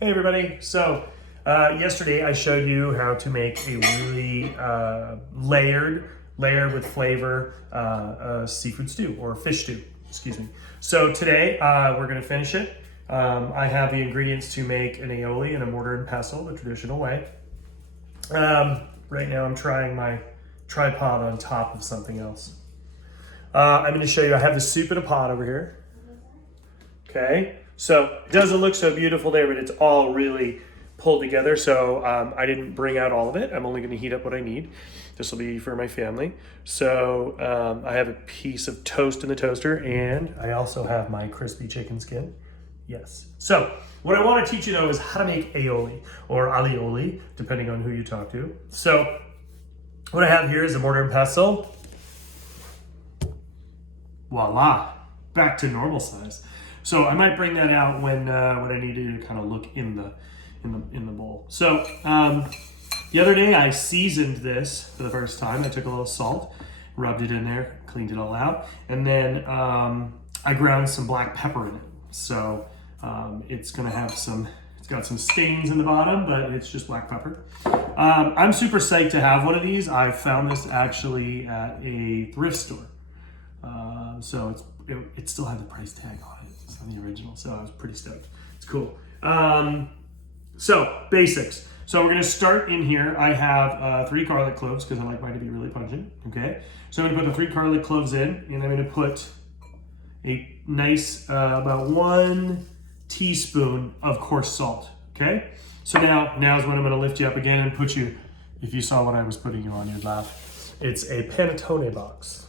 Hey everybody. So yesterday I showed you how to make a really layered with flavor seafood stew or fish stew, excuse me. So today we're going to finish it. I have the ingredients to make an aioli in a mortar and pestle, the traditional way. Right now I'm trying my tripod on top of something else. I'm going to show you, I have the soup in a pot over here. Okay, so it doesn't look so beautiful there, but it's all really pulled together. So I didn't bring out all of it. I'm only going to heat up what I need. This will be for my family. So I have a piece of toast in the toaster, and I also have my crispy chicken skin. Yes. So what I want to teach you though is how to make aioli or alioli, depending on who you talk to. So what I have here is a mortar and pestle. Voila, back to normal size. So I might bring that out when I need to kind of look in the bowl. So the other day I seasoned this for the first time. I took a little salt, rubbed it in there, cleaned it all out, and then I ground some black pepper in it. So it's gonna have it's got some stains in the bottom, but it's just black pepper. I'm super psyched to have one of these. I found this actually at a thrift store. So it still had the price tag on it. It's on the original, so I was pretty stoked. It's cool. So basics. So we're gonna start in here. I have 3 garlic cloves because I like mine to be really pungent. Okay. So I'm gonna put the 3 garlic cloves in, and I'm gonna put a nice about 1 teaspoon of coarse salt. Okay. So now is when I'm gonna lift you up again and put you. If you saw what I was putting you on, you'd laugh. It's a panettone box.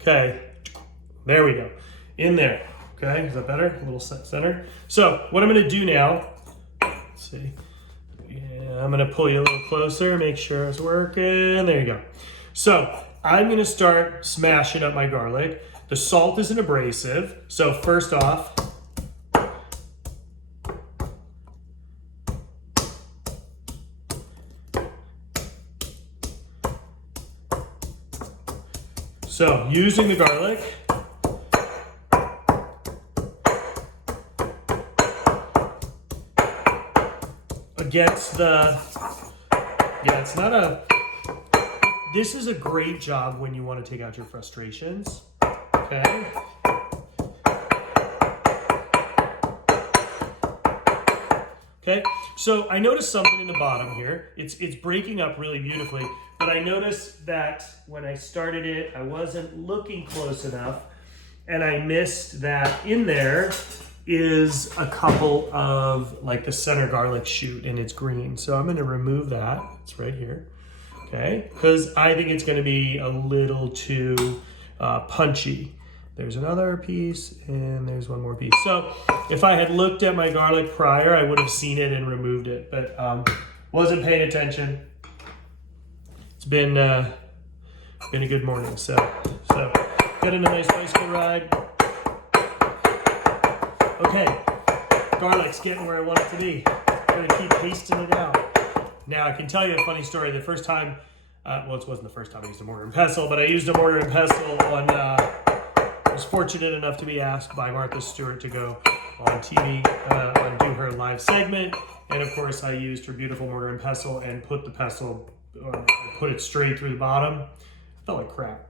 Okay, there we go. In there, okay, is that better? A little center. So what I'm gonna do now, let's see. Yeah, I'm gonna pull you a little closer, make sure it's working. There you go. So I'm gonna start smashing up my garlic. The salt is an abrasive. So first off, so using the garlic, against this is a great job when you want to take out your frustrations, okay? Okay, so I noticed something in the bottom here. It's breaking up really beautifully, but I noticed that when I started it, I wasn't looking close enough, and I missed that in there is a couple of like the center garlic shoot, and it's green. So I'm gonna remove that, it's right here, okay? Because I think it's gonna be a little too punchy. There's another piece, and there's one more piece. So if I had looked at my garlic prior, I would have seen it and removed it, but wasn't paying attention. It's been a good morning. So getting a nice bicycle ride. Okay, garlic's getting where I want it to be. I'm gonna keep pasting it out. Now I can tell you a funny story. The first time, well, it wasn't the first time I used a mortar and pestle, but I used a mortar and pestle on. I was fortunate enough to be asked by Martha Stewart to go on TV and do her live segment, and of course I used her beautiful mortar and pestle and put the pestle, put it straight through the bottom. It felt like crap.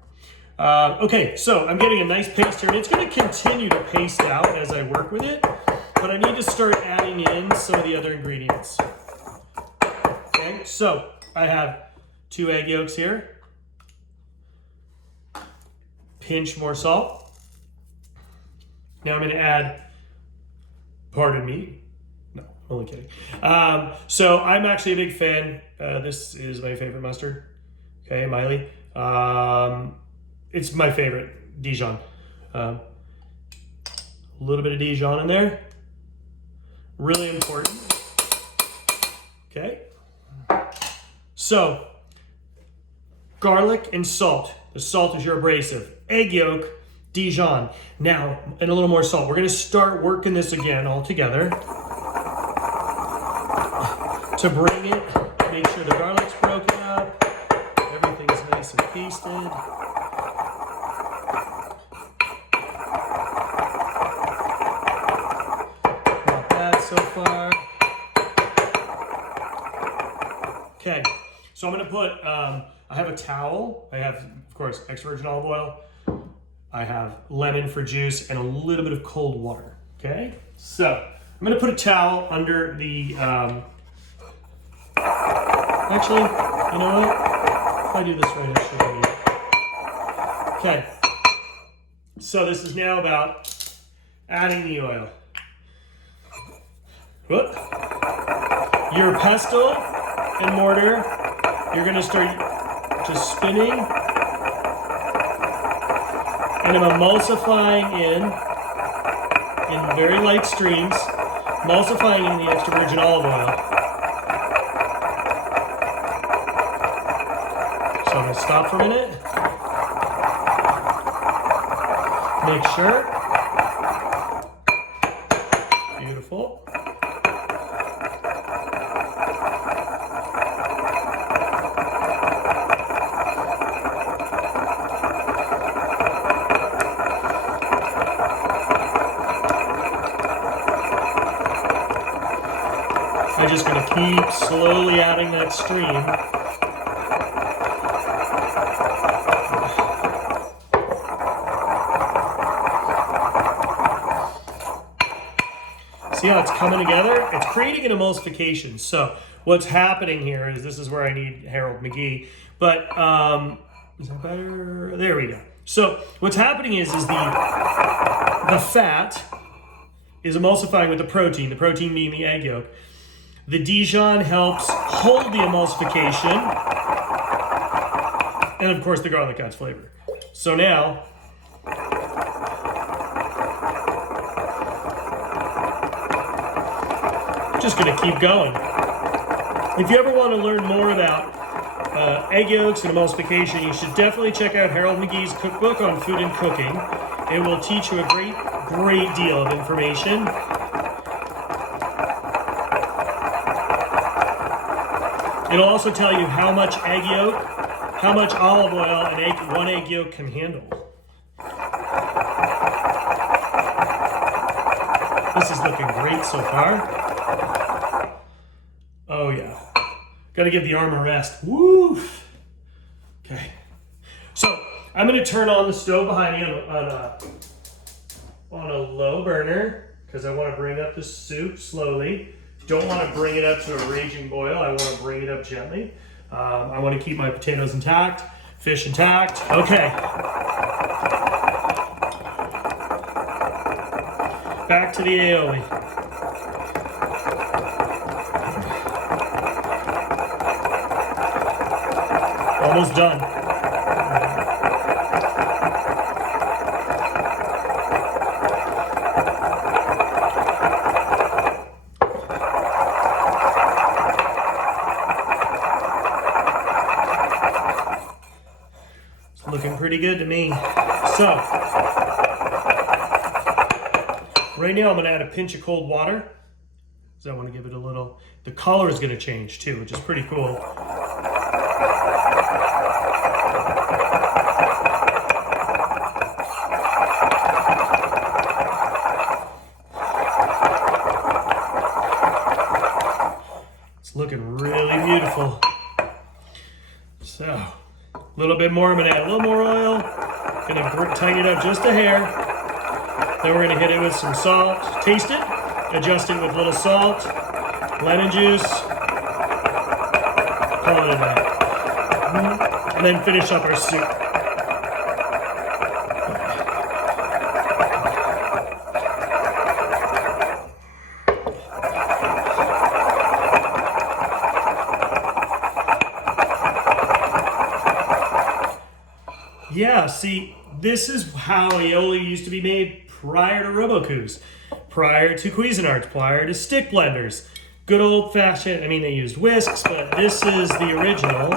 Okay, so I'm getting a nice paste here, and it's going to continue to paste out as I work with it, but I need to start adding in some of the other ingredients. Okay, so I have 2 egg yolks here, pinch more salt. Now I'm going to add, pardon me, no, only kidding. So I'm actually a big fan. This is my favorite mustard. Okay, Miley. It's my favorite, Dijon. A little bit of Dijon in there. Really important. Okay. So, garlic and salt. The salt is your abrasive. Egg yolk, Dijon. Now, and a little more salt. We're gonna start working this again all together. To bring it, make sure the garlic's broken up. Everything's nice and pasted. so far. Okay, so I'm gonna put, I have a towel. I have, of course, extra virgin olive oil. I have lemon for juice and a little bit of cold water, okay? So I'm gonna put a towel under the, actually, you know what? If I do this right, I should. Okay, so this is now about adding the oil. Whoop. Your pestle and mortar, you're gonna start just spinning, and I'm emulsifying in very light streams, emulsifying in the extra virgin olive oil. So I'm gonna stop for a minute, make sure, beautiful. I'm just going to keep slowly adding that stream. See how it's coming together? It's creating an emulsification. So what's happening here is, this is where I need Harold McGee, but is that better? There we go. So what's happening is the fat is emulsifying with the protein being the egg yolk. The Dijon helps hold the emulsification, and of course the garlic adds flavor. So now, just gonna keep going. If you ever want to learn more about egg yolks and emulsification, you should definitely check out Harold McGee's cookbook on food and cooking. It will teach you a great deal of information. It'll also tell you how much egg yolk, how much olive oil one egg yolk can handle. This is looking great so far. Oh yeah. Gotta give the arm a rest. Woo! Okay. So I'm gonna turn on the stove behind me on a low burner because I want to bring up the soup slowly. Don't want to bring it up to a raging boil. I want to bring it up gently. I want to keep my potatoes intact, fish intact. Okay. Back to the aioli. Almost done. Looking pretty good to me. So, right now I'm going to add a pinch of cold water. So I want to give it a little, the color is going to change too, which is pretty cool. It's looking really beautiful. So, a little bit more, I'm gonna add a little more oil. Gonna tighten it up just a hair. Then we're gonna hit it with some salt. Taste it, adjust it with a little salt, lemon juice. Call it a night. And then finish up our soup. Yeah, see, this is how aioli used to be made prior to Robocoups, prior to Cuisinarts, prior to stick blenders. Good old-fashioned, I mean, they used whisks, but this is the original.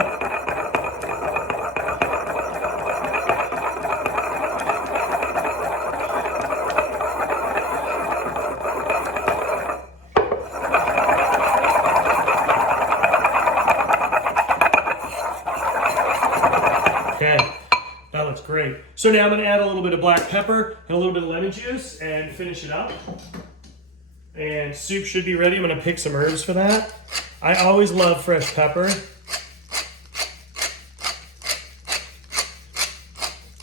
Okay. That looks great. So now I'm going to add a little bit of black pepper and a little bit of lemon juice and finish it up. And soup should be ready. I'm gonna pick some herbs for that. I always love fresh pepper.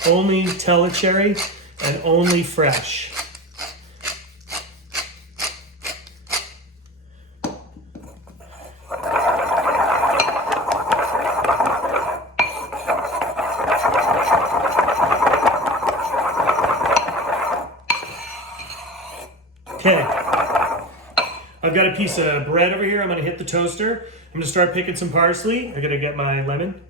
Only telecherry and only fresh. Okay, I've got a piece of bread over here. I'm gonna hit the toaster. I'm gonna start picking some parsley. I gotta get my lemon.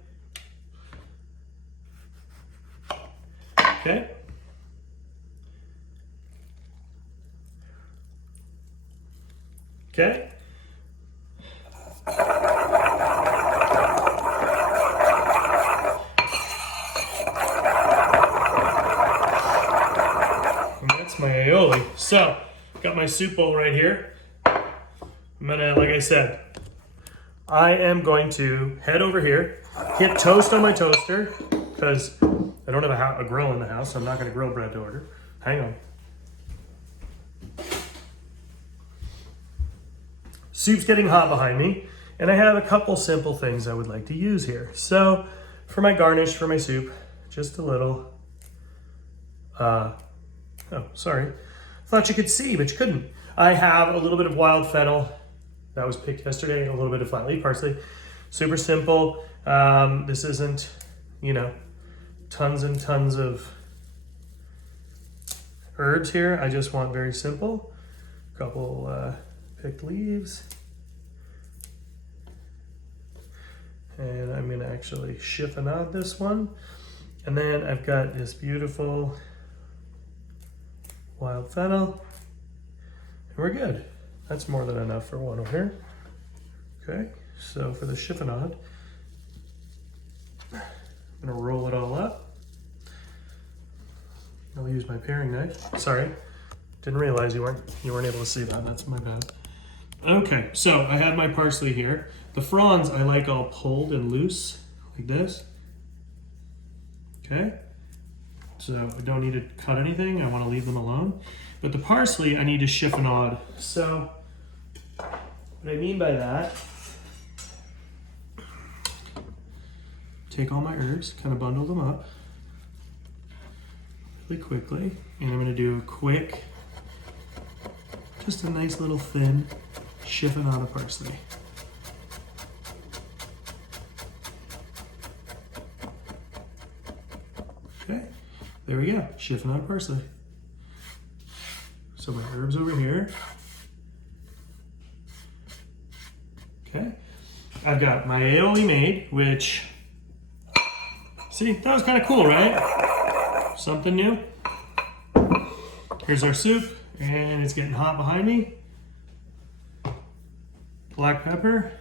Okay. Okay. And that's my aioli. So, got my soup bowl right here. I'm gonna, like I said, I am going to head over here, hit toast on my toaster, because I don't have a grill in the house, so I'm not gonna grill bread to order. Hang on. Soup's getting hot behind me, and I have a couple simple things I would like to use here. So, for my garnish for my soup, just a little, oh, sorry. Thought you could see, but you couldn't. I have a little bit of wild fennel that was picked yesterday, a little bit of flat leaf parsley. Super simple. This isn't, tons and tons of herbs here. I just want very simple. A couple picked leaves. And I'm gonna actually chiffonade this one. And then I've got this beautiful wild fennel. And we're good. That's more than enough for one over here. Okay, so for the chiffonade, I'm gonna roll it all up. I'll use my paring knife. Sorry, didn't realize you weren't able to see that. That's my bad. Okay, so I have my parsley here. The fronds I like all pulled and loose, like this. Okay, so I don't need to cut anything. I want to leave them alone. But the parsley I need to chiffonade. So what I mean by that, take all my herbs, kind of bundle them up really quickly, and I'm going to do a quick, just a nice little thin chiffonade of parsley. Okay, there we go, chiffonade of parsley. So my herbs over here. Okay, I've got my aioli made, which, see, that was kind of cool, right? Something new. Here's our soup, and it's getting hot behind me. Black pepper.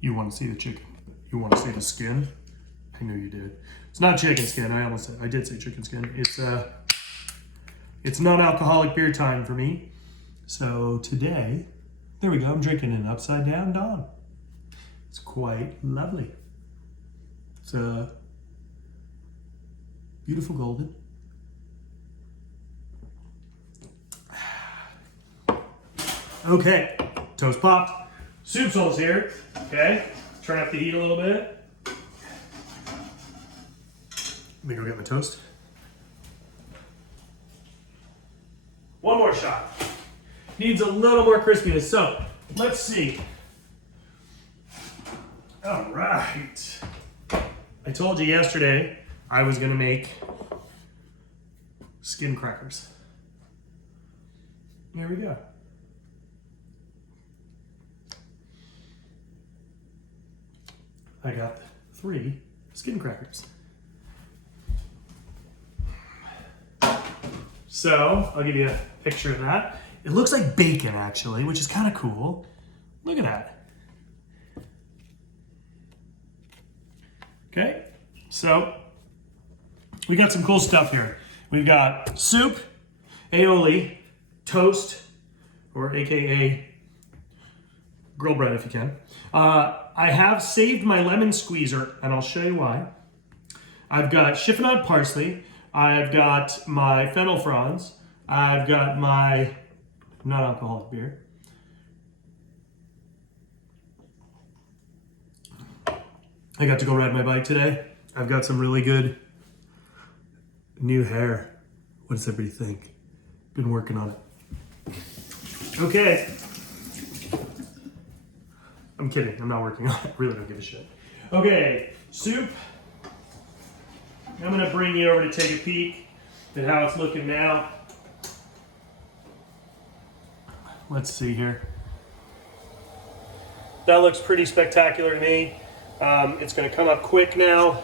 You want to see the chicken? You want to see the skin? I knew you did. It's not chicken skin. I did say chicken skin. It's non-alcoholic beer time for me. So today, there we go. I'm drinking an upside down dawn. It's quite lovely. It's beautiful golden. Okay, toast popped. Soup's almost here. Okay, turn up the heat a little bit. Let me go get my toast. One more shot. Needs a little more crispiness. So let's see. All right. I told you yesterday I was gonna make skin crackers. Here we go. I got 3 skin crackers. So I'll give you a picture of that. It looks like bacon actually, which is kind of cool. Look at that. Okay, so we got some cool stuff here. We've got soup, aioli, toast, or AKA grill bread if you can. I have saved my lemon squeezer, and I'll show you why. I've got chiffonade parsley. I've got my fennel fronds. I've got my non-alcoholic beer. I got to go ride my bike today. I've got some really good new hair. What does everybody think? Been working on it. Okay. I'm kidding. I'm not working on it. Really don't give a shit. Okay, soup. I'm going to bring you over to take a peek at how it's looking now. Let's see here. That looks pretty spectacular to me. It's going to come up quick now.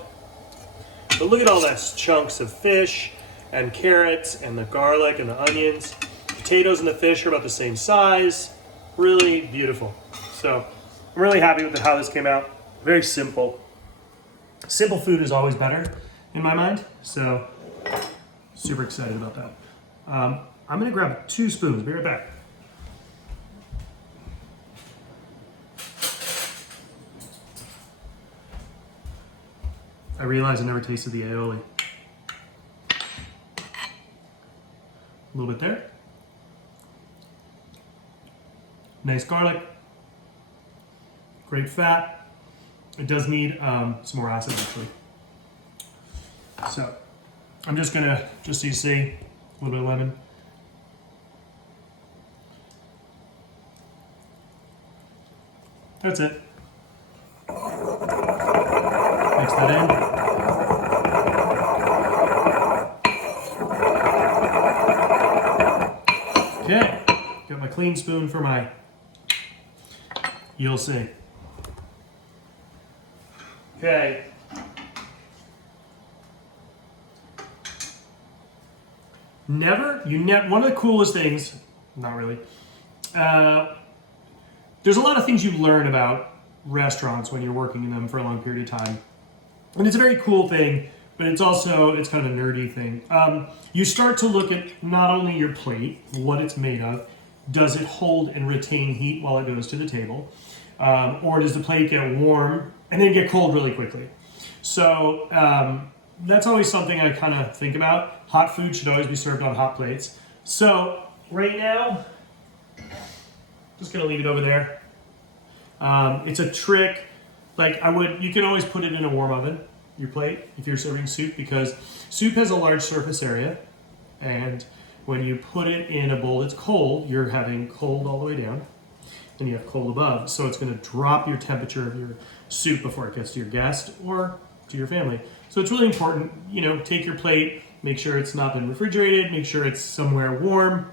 But look at all those chunks of fish and carrots and the garlic and the onions. Potatoes and the fish are about the same size. Really beautiful. So I'm really happy with how this came out. Very simple. Simple food is always better in my mind. So super excited about that. I'm going to grab 2 spoons. Be right back. I realized I never tasted the aioli. A little bit there. Nice garlic. Great fat. It does need some more acid actually. So I'm just gonna, just so you see, a little bit of lemon. That's it. Mix that in. Okay, got my clean spoon for my, you'll see. Okay. One of the coolest things, not really, there's a lot of things you learn about restaurants when you're working in them for a long period of time. And it's a very cool thing, but it's kind of a nerdy thing. You start to look at not only your plate, what it's made of, does it hold and retain heat while it goes to the table, or does the plate get warm and then get cold really quickly? So that's always something I kind of think about. Hot food should always be served on hot plates. So right now, just gonna leave it over there. It's a trick. You can always put it in a warm oven, your plate, if you're serving soup, because soup has a large surface area, and when you put it in a bowl that's cold, you're having cold all the way down, and you have cold above, so it's going to drop your temperature of your soup before it gets to your guest or to your family. So it's really important, take your plate, make sure it's not been refrigerated, make sure it's somewhere warm,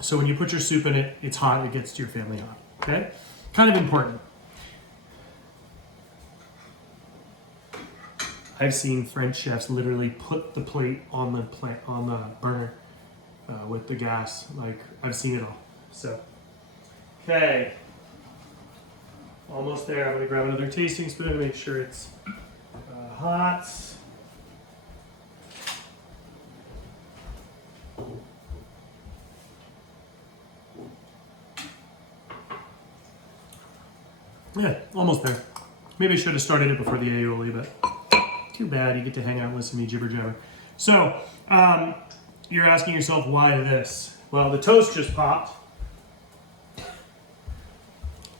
so when you put your soup in it, it's hot, it gets to your family hot, okay? Kind of important. I've seen French chefs literally put the plate on the burner with the gas. I've seen it all. So, okay, almost there. I'm gonna grab another tasting spoon to make sure it's hot. Yeah, almost there. Maybe I should have started it before the aioli, but too bad. You get to hang out and listen to me jibber jabber. So, you're asking yourself, why this? Well, the toast just popped.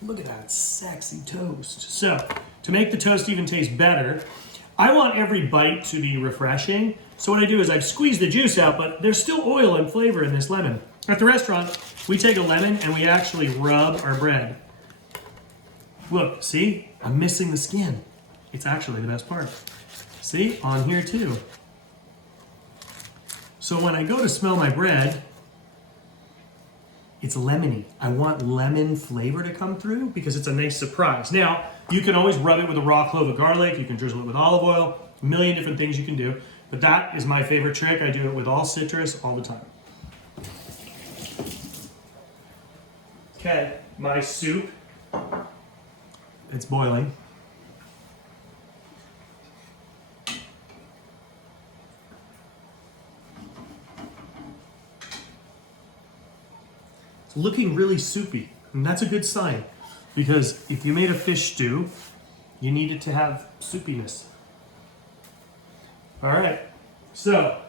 Look at that sexy toast. So, to make the toast even taste better, I want every bite to be refreshing. So what I do is I squeeze the juice out, but there's still oil and flavor in this lemon. At the restaurant, we take a lemon and we actually rub our bread. Look, see? I'm missing the skin. It's actually the best part. See? On here too. So when I go to smell my bread, it's lemony. I want lemon flavor to come through because it's a nice surprise. Now, you can always rub it with a raw clove of garlic. You can drizzle it with olive oil. A million different things you can do. But that is my favorite trick. I do it with all citrus all the time. Okay, my soup. It's boiling. It's looking really soupy, and that's a good sign, because if you made a fish stew, you need it to have soupiness. All right, so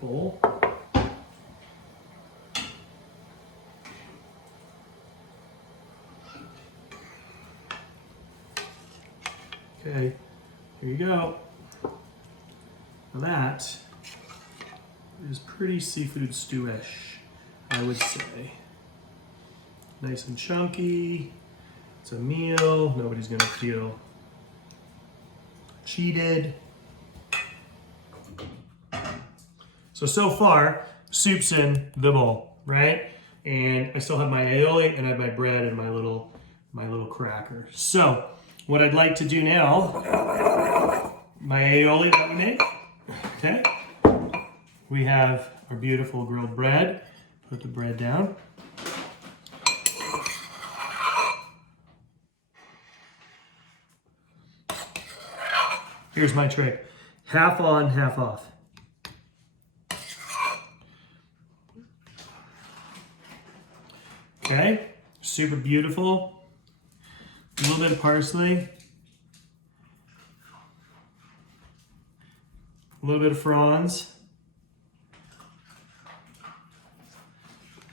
bowl. Okay, here you go. Now that is pretty seafood stew-ish, I would say. Nice and chunky. It's a meal. Nobody's gonna feel cheated. So far, soup's in the bowl, right? And I still have my aioli and I have my bread and my little cracker. So what I'd like to do now, my aioli that we made, okay? We have our beautiful grilled bread. Put the bread down. Here's my trick. Half on, half off. Okay, super beautiful. A little bit of parsley. A little bit of fronds.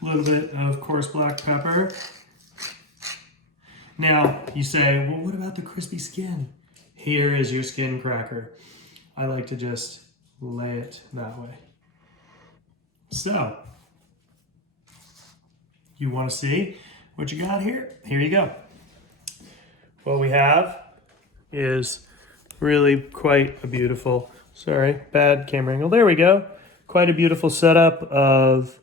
A little bit of coarse black pepper. Now, you say, well, what about the crispy skin? Here is your skin cracker. I like to just lay it that way. So, you want to see what you got here? Here you go. What we have is really quite a beautiful, sorry, bad camera angle. There we go. Quite a beautiful setup of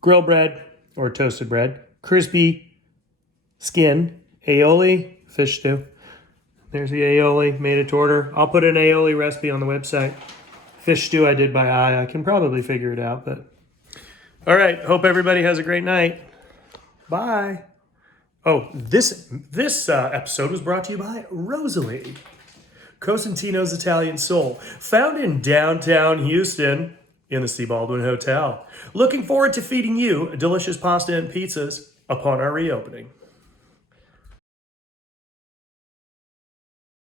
grilled bread or toasted bread, crispy skin, aioli, fish stew. There's the aioli, made it to order. I'll put an aioli recipe on the website. Fish stew I did by eye. I can probably figure it out, but all right. Hope everybody has a great night. Bye. Oh, this episode was brought to you by Rosalie, Cosentino's Italian Soul, found in downtown Houston in the C. Baldwin Hotel. Looking forward to feeding you delicious pasta and pizzas upon our reopening.